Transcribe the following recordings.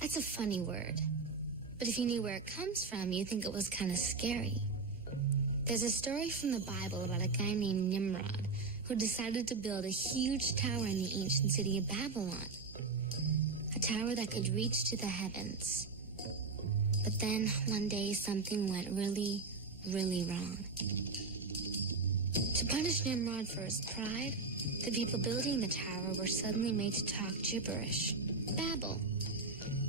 That's a funny word. But if you knew where it comes from, you'd think it was kind of scary. There's a story from the Bible about a guy named Nimrod who decided to build a huge tower in the ancient city of Babylon. A tower that could reach to the heavens. But then, one day, something went really, really wrong. To punish Nimrod for his pride, the people building the tower were suddenly made to talk gibberish, babble.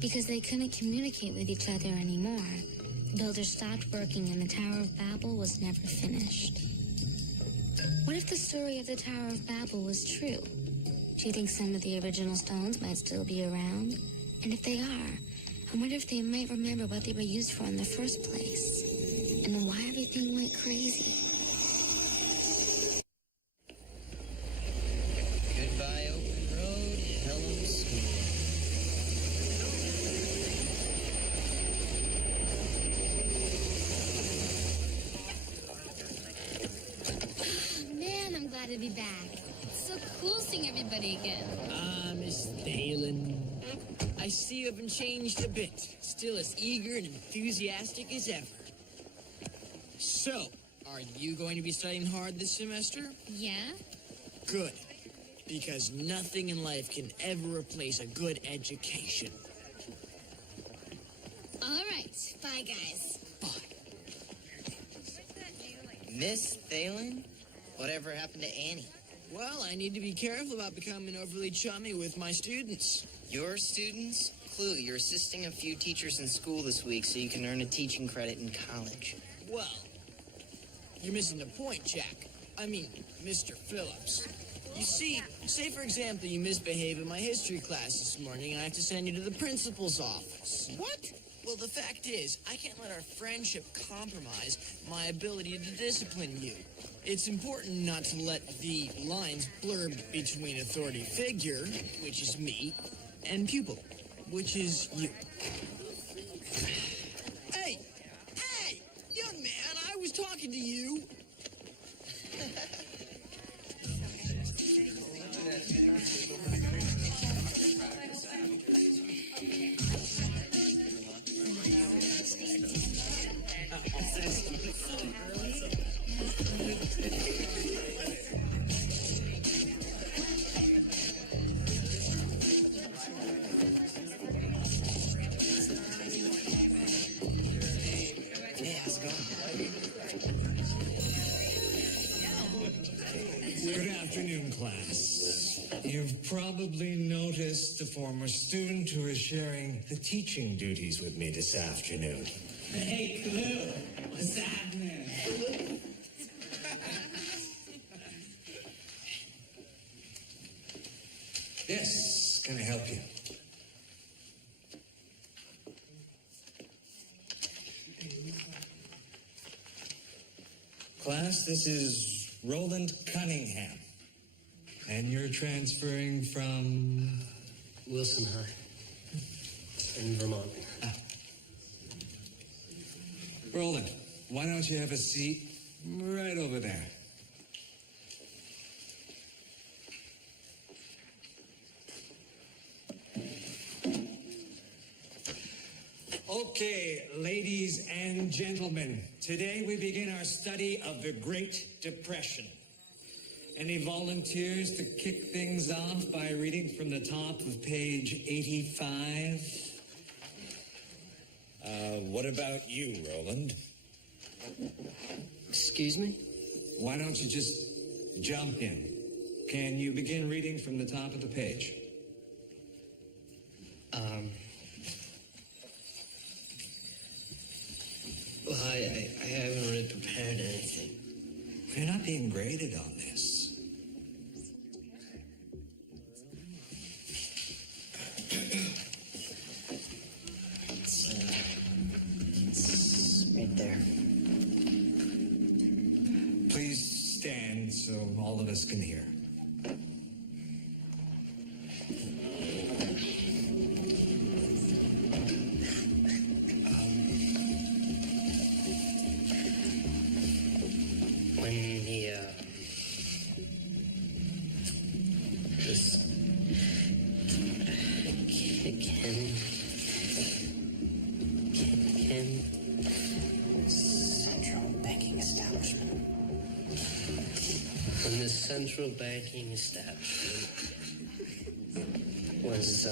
Because they couldn't communicate with each other anymore, the builders stopped working and the Tower of Babel was never finished. What if the story of the Tower of Babel was true? Do you think some of the original stones might still be around? And if they are, I wonder if they might remember what they were used for in the first place, and why everything went crazy. Goodbye, open road. Hello, school. Man, I'm glad to be back. It's so cool seeing everybody again. Miss Thalen. I see you haven't changed a bit. Still as eager and enthusiastic as ever. So, are you going to be studying hard this semester? Yeah? Good. Because nothing in life can ever replace a good education. All right. Bye, guys. Bye. Miss Thalen? Whatever happened to Annie? Well, I need to be careful about becoming overly chummy with my students. Your students? Clue, you're assisting a few teachers in school this week so you can earn a teaching credit in college. Well, you're missing the point, Jack. I mean, Mr. Phillips. You see, say for example you misbehave in my history class this morning and I have to send you to the principal's office. What? Well, the fact is, I can't let our friendship compromise my ability to discipline you. It's important not to let the lines blur between authority figure, which is me, and pupil, which is you. Hey, young man, I was talking to you. Good afternoon, class. You've probably noticed a former student who is sharing the teaching duties with me this afternoon. Hey, Clue, what's happening? Yes, can I help you? Class, this is Roland Cunningham. And you're transferring from? Wilson High in Vermont. Roland, why don't you have a seat right over there? Okay, ladies and gentlemen, today we begin our study of the Great Depression. Any volunteers to kick things off by reading from the top of page 85? What about you, Roland? Excuse me? Why don't you just jump in? Can you begin reading from the top of the page? Well, I haven't really prepared anything. You're not being graded on this. It's right there. Please stand so all of us can hear. When he, this Central banking establishment. when this central banking establishment was,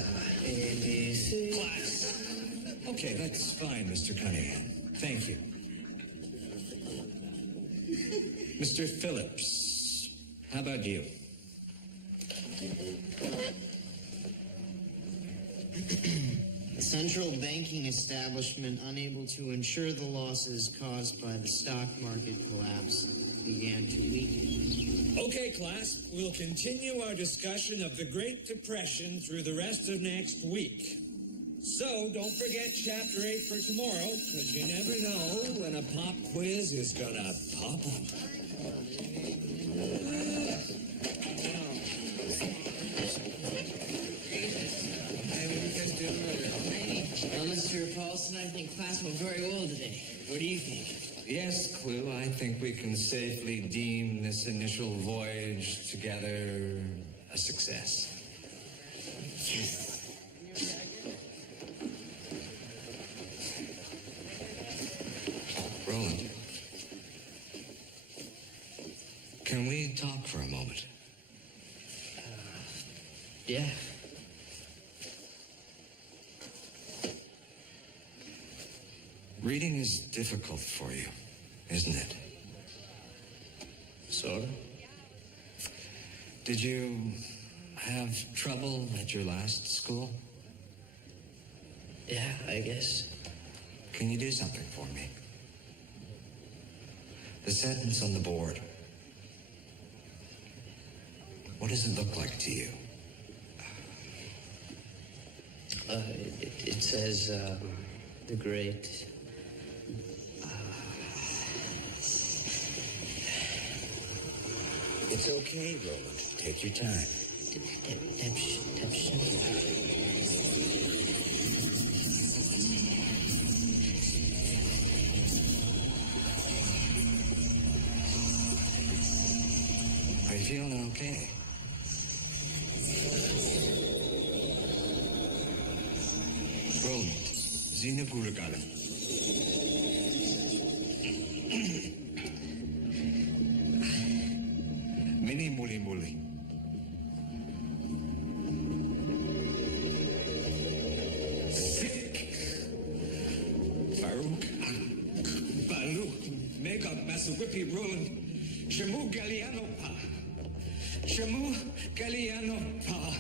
Class. Okay, that's fine, Mr. Cunningham. Thank you. Mr. Phillips, how about you? The central banking establishment, unable to ensure the losses caused by the stock market collapse, began to weaken. Okay, class, we'll continue our discussion of the Great Depression through the rest of next week. So don't forget Chapter 8 for tomorrow, because you never know when a pop quiz is gonna pop up. Well, Mr. Paulson, I think class went very well today. What do you think? Yes, Clue, I think we can safely deem this initial voyage together a success. Roland, can we talk for a moment? Yeah. Reading is difficult for you, isn't it? sort of. Did you have trouble at your last school? Yeah, I guess. Can you do something for me? The sentence on the board. What does it look like to you? It says, the great... It's okay, Roland. Take your time. Are you feeling okay? Roland, Zina Gurugala. Mini Muli Muli. Sick. Farouk. Balu. Mega Masuwipi Roland. Shamu Galliano Pa. Shamu Galliano Pa.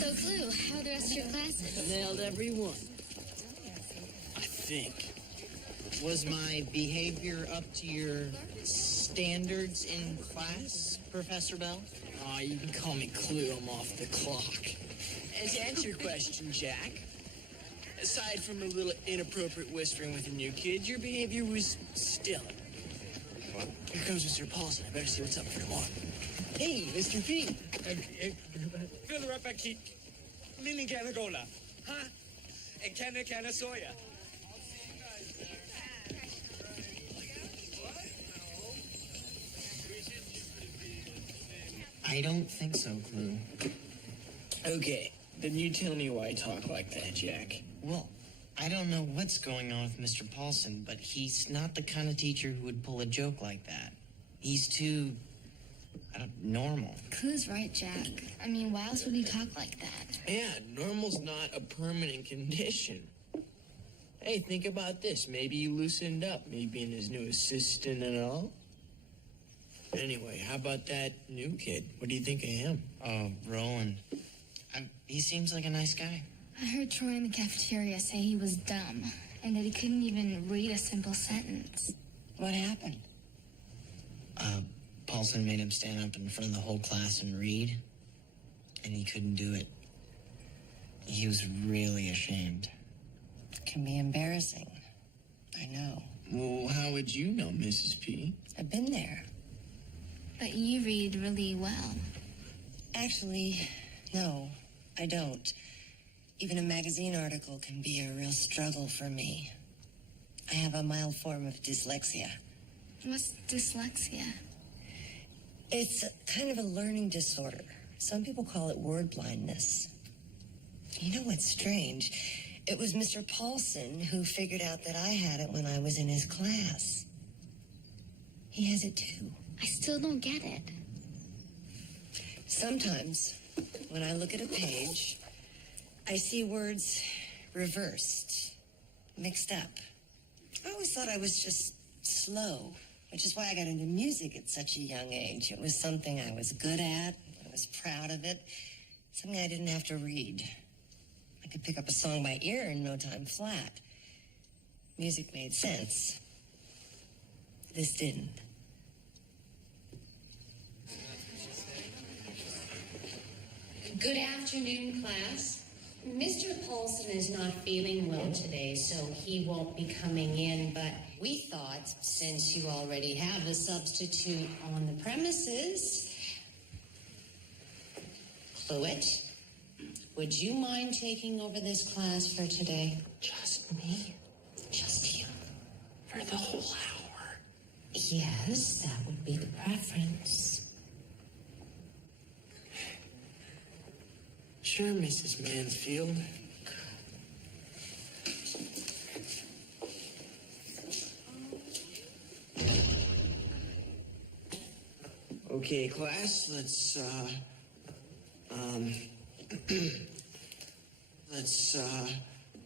So, Clue, how are the rest of your classes? Nailed every one. I think. Was my behavior up to your standards in class, Professor Bell? Aw, you can call me Clue. I'm off the clock. And to answer your question, Jack, aside from a little inappropriate whispering with the new kid, your behavior was stellar. Here comes Mr. Paulson. I better see what's up for tomorrow. Hey, Mr. P. Fill her up a kick. Lily Galagola. Huh? And Canna Soya. I don't think so, Clue. Okay, then you tell me why I talk like that, Jack. Well, I don't know what's going on with Mr. Paulson, but he's not the kind of teacher who would pull a joke like that. He's too, normal. Clue's right, Jack. I mean, why else would he talk like that? Yeah, normal's not a permanent condition. Hey, think about this. Maybe he loosened up, me being his new assistant and all. Anyway, how about that new kid? What do you think of him? Oh, Roland. He seems like a nice guy. I heard Troy in the cafeteria say he was dumb and that he couldn't even read a simple sentence. What happened? Paulson made him stand up in front of the whole class and read, and he couldn't do it. He was really ashamed. It can be embarrassing. I know. Well, how would you know, Mrs. P? I've been there. But you read really well. Actually, no, I don't. Even a magazine article can be a real struggle for me. I have a mild form of dyslexia. What's dyslexia? It's kind of a learning disorder. Some people call it word blindness. You know what's strange? It was Mr. Paulson who figured out that I had it when I was in his class. He has it too. I still don't get it. Sometimes, when I look at a page, I see words reversed, mixed up. I always thought I was just slow, which is why I got into music at such a young age. It was something I was good at. I was proud of it. Something I didn't have to read. I could pick up a song by ear in no time flat. Music made sense. This didn't. Good afternoon, class. Mr. Paulson is not feeling well today, so he won't be coming in, but we thought, since you already have a substitute on the premises, Cluett, would you mind taking over this class for today? Just me? Just you. For the whole hour? Yes, that would be the preference. Sure, Mrs. Mansfield. Okay, class, let's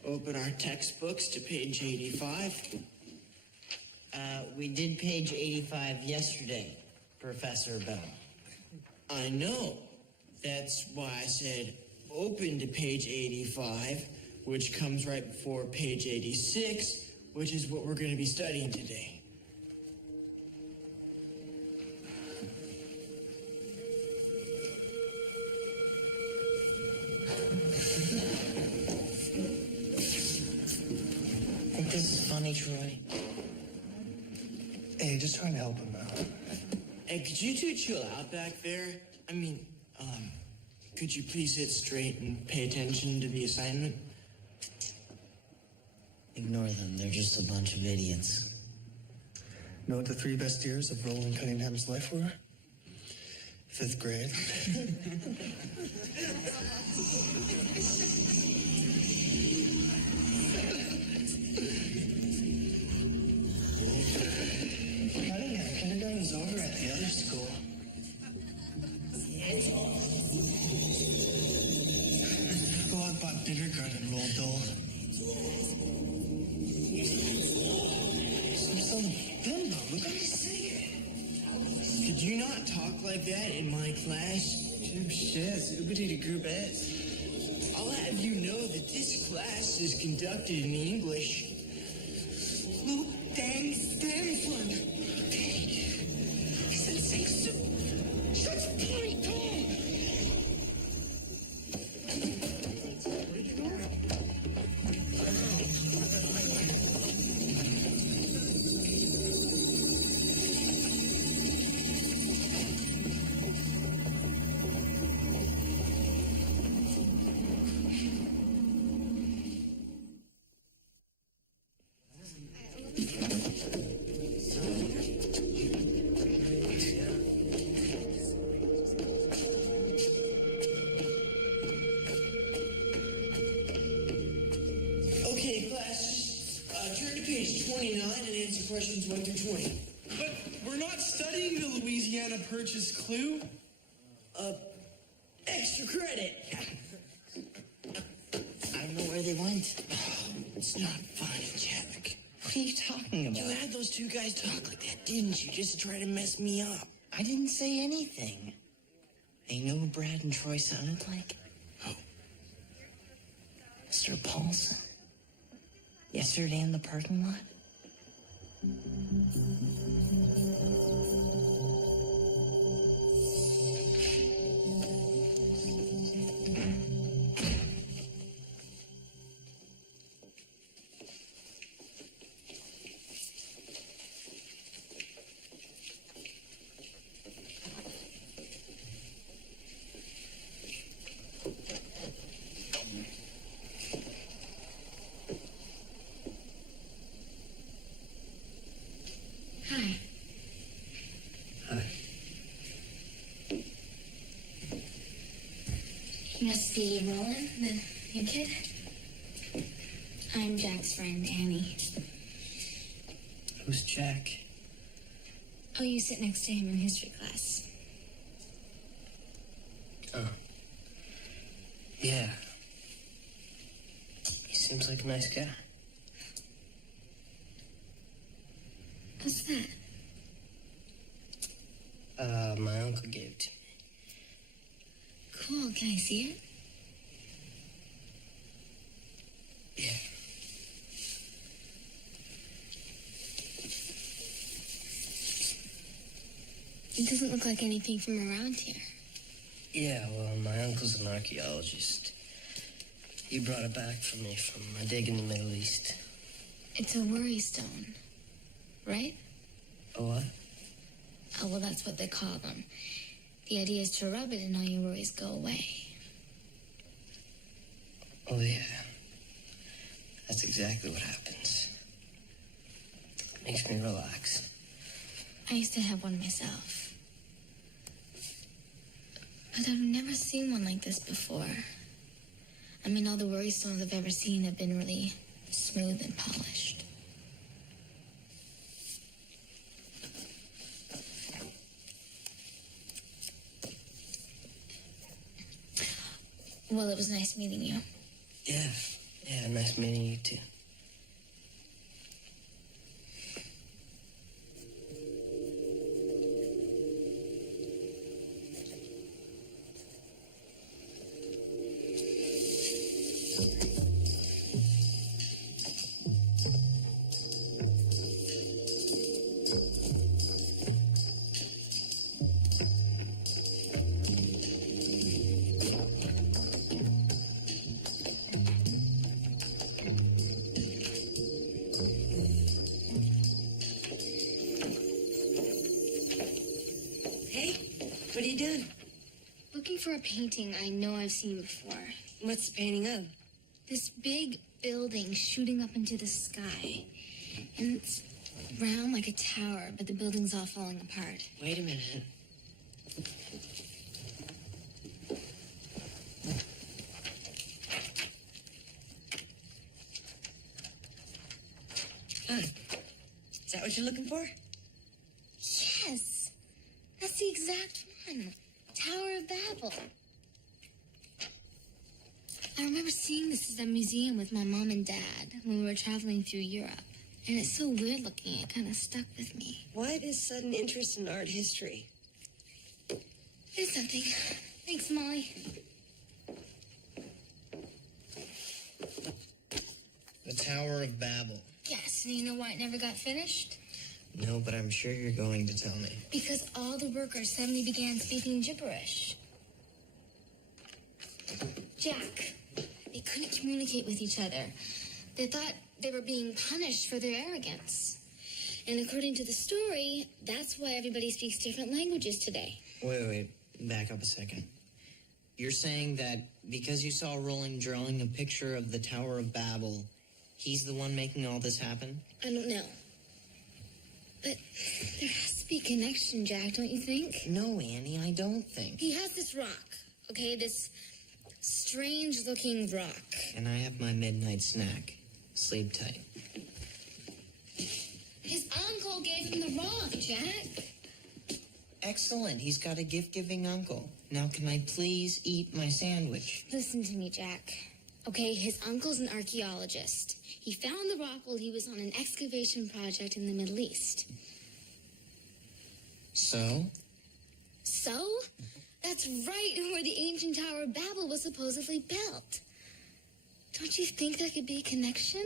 open our textbooks to page 85. We did page 85 yesterday, Professor Bell. I know. That's why I said open to page 85, which comes right before page 86, which is what we're going to be studying today. Think this is funny, Troy? Hey, just trying to help him out. Hey, could you two chill out back there? I mean, could you please sit straight and pay attention to the assignment? Ignore them. They're just a bunch of idiots. Know what the 3 best years of Roland Cunningham's life were? 5th grade. Cunningham, kindergarten's over at the other school. Go out, bought kindergarten, roll doll. Some bimbo, look at me singing. Could you not talk like that in my class? Jim Shiz, Ubity Group S. I'll have you know that this class is conducted in English. Luke Dang Stanford. He said 6 Shut the bloody door. Okay, class, turn to page 29 and answer questions 1 through 20. But we're not studying the Louisiana Purchase Clue. Extra credit. I don't know where they went. It's not funny, Jack. What are you talking about? You had those two guys talk like that, didn't you? Just to try to mess me up. I didn't say anything. Hey, you know who Brad and Troy sounded like? Who? Mr. Paulson. Yesterday in the parking lot. Hi. Hi. You must be Roland, the new kid? I'm Jack's friend, Annie. Who's Jack? Oh, you sit next to him in history class. Oh. Yeah. He seems like a nice guy. What's that? My uncle gave it to me. Cool, can I see it? Yeah. It doesn't look like anything from around here. Yeah, well, my uncle's an archaeologist. He brought it back for me from a dig in the Middle East. It's a worry stone, right? Oh, what? Oh, well, that's what they call them. The idea is to rub it and all your worries go away. Oh, yeah. That's exactly what happens. Makes me relax. I used to have one myself. But I've never seen one like this before. I mean, all the worry stones I've ever seen have been really smooth and polished. Well, it was nice meeting you. Yeah. Yeah, nice meeting you, too. What are you doing? Looking for a painting I know I've seen before. What's the painting of? This big building shooting up into the sky. And it's round like a tower, but the building's all falling apart. Wait a minute. Huh. Is that what you're looking for? Yes! That's the exact one. Tower of Babel. I remember seeing this at a museum with my mom and dad when we were traveling through Europe. And it's so weird looking, it kind of stuck with me. Why this sudden interest in art history? Here's something. Thanks, Molly. The Tower of Babel. Yes, and you know why it never got finished? No, but I'm sure you're going to tell me. Because all the workers suddenly began speaking gibberish. Jack, they couldn't communicate with each other. They thought they were being punished for their arrogance. And according to the story, that's why everybody speaks different languages today. Wait, back up a second. You're saying that because you saw Roland drawing a picture of the Tower of Babel, he's the one making all this happen? I don't know. But there has to be a connection, Jack, don't you think? No, Annie, I don't think. He has this rock, okay? This strange-looking rock. And I have my midnight snack. Sleep tight. His uncle gave him the rock, Jack. Excellent. He's got a gift-giving uncle. Now, can I please eat my sandwich? Listen to me, Jack. Okay, his uncle's an archaeologist. He found the rock while he was on an excavation project in the Middle East. So? So? That's right where the ancient Tower of Babel was supposedly built. Don't you think that could be a connection?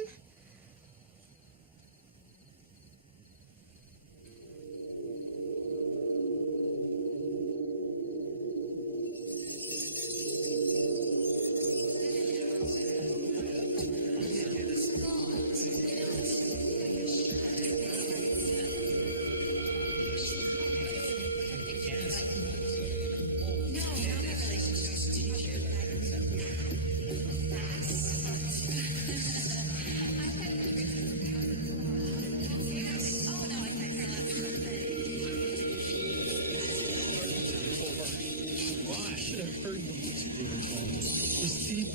Was die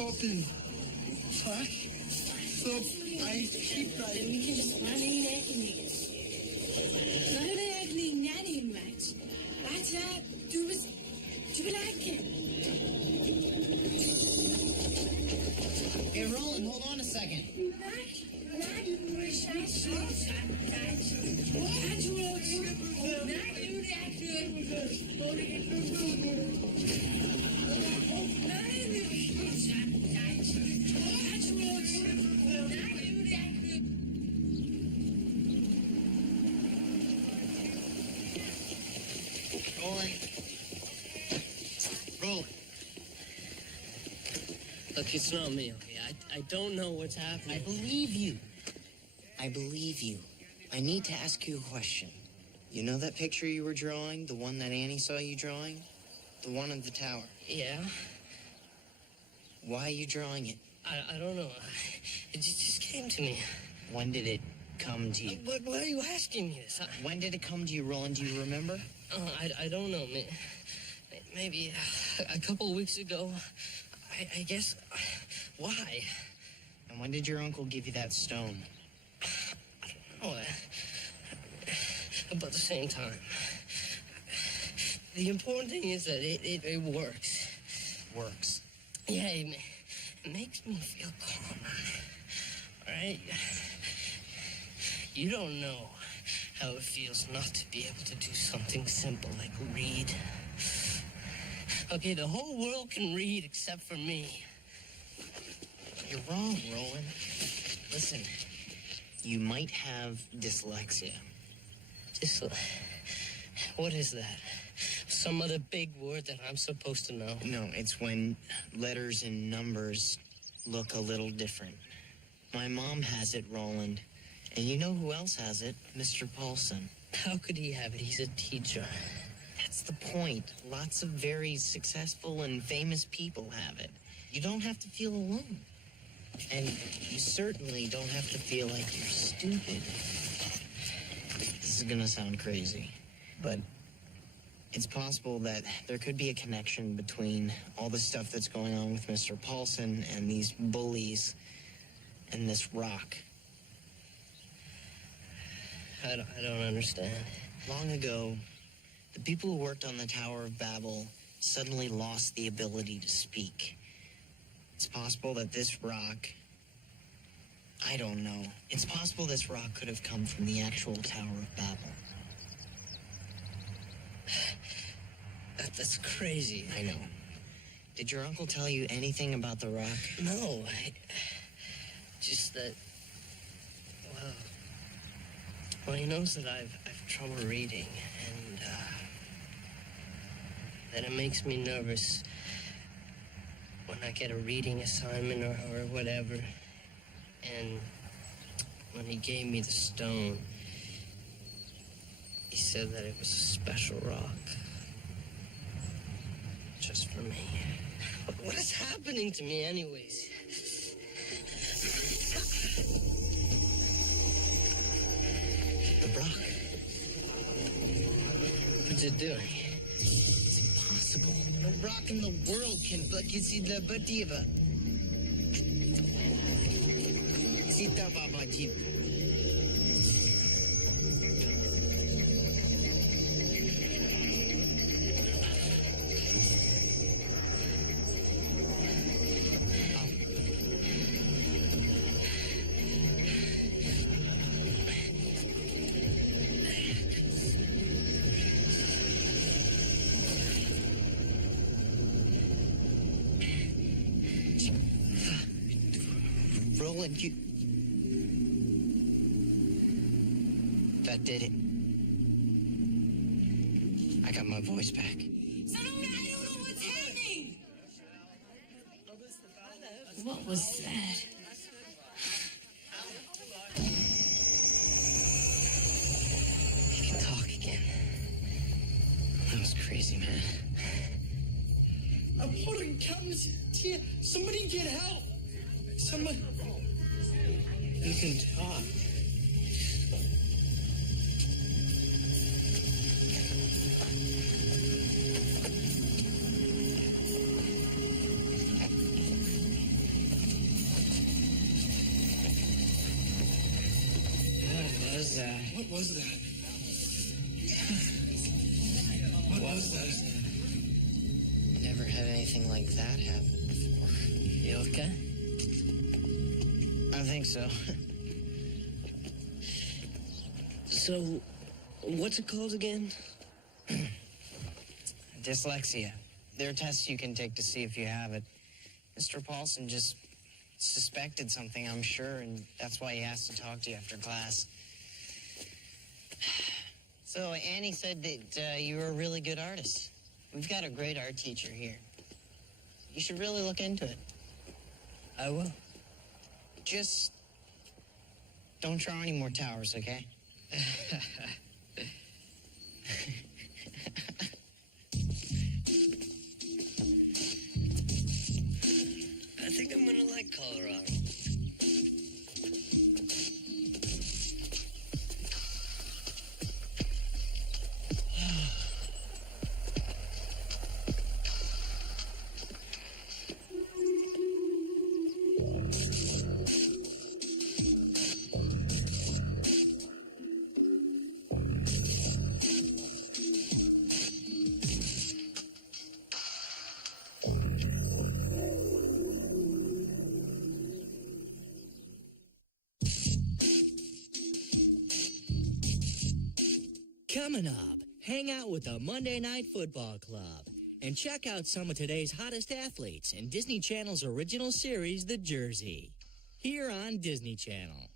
open? Fuck. So I keep riding. We can just run in there and not actually nanny much. That's not do like it. Hey, Roland, hold on a second. Roland. Look, it's not me, okay? I don't know what's happening. I believe you. I believe you. I need to ask you a question. You know that picture you were drawing? The one that Annie saw you drawing? The one of the tower? Yeah? Why are you drawing it? I don't know. It just came to me. When did it come to you? Why are you asking me this? When did it come to you, Roland? Do you remember? I don't know. Maybe a couple of weeks ago. I guess. Why? And when did your uncle give you that stone? I don't know. About the same time. The important thing is that it works. Works. Yeah, it makes me feel calmer. All right? You don't know how it feels not to be able to do something simple like read. Okay, the whole world can read except for me. You're wrong, Roland. Listen, you might have dyslexia. What is that? Some other big word that I'm supposed to know? No, it's when letters and numbers look a little different. My mom has it, Roland. And you know who else has it? Mr. Paulson. How could he have it? He's a teacher. That's the point. Lots of very successful and famous people have it. You don't have to feel alone. And you certainly don't have to feel like you're stupid. This is gonna sound crazy, but it's possible that there could be a connection between all the stuff that's going on with Mr. Paulson and these bullies and this rock. I don't understand. Long ago, the people who worked on the Tower of Babel suddenly lost the ability to speak. It's possible that this rock... I don't know. It's possible this rock could have come from the actual Tower of Babel. That's crazy. I know. Did your uncle tell you anything about the rock? No, just that... Well, he knows that I've trouble reading, and that it makes me nervous when I get a reading assignment or whatever. And when he gave me the stone, he said that it was a special rock. Just for me. What is happening to me anyways? The rock. What's it doing? It's impossible. No rock in the world can the bativa. Sita babajiv. Roland, you... That did it. I got my voice back. Sonora, I don't know what's happening. What was that? He can talk again. That was crazy, man. I'm holding cameras here. Somebody get help. Somebody. You can talk. What was that? What was that? What was that? Never had anything like that happen before. You okay? I think so. So, what's it called again? Dyslexia. There are tests you can take to see if you have it. Mr. Paulson just suspected something, I'm sure, and that's why he asked to talk to you after class. So Annie said that you were a really good artist. We've got a great art teacher here. You should really look into it. I will. Just don't draw any more towers, okay? I think I'm gonna like Colorado. Coming up, hang out with the Monday Night Football Club and check out some of today's hottest athletes in Disney Channel's original series, The Jersey, here on Disney Channel.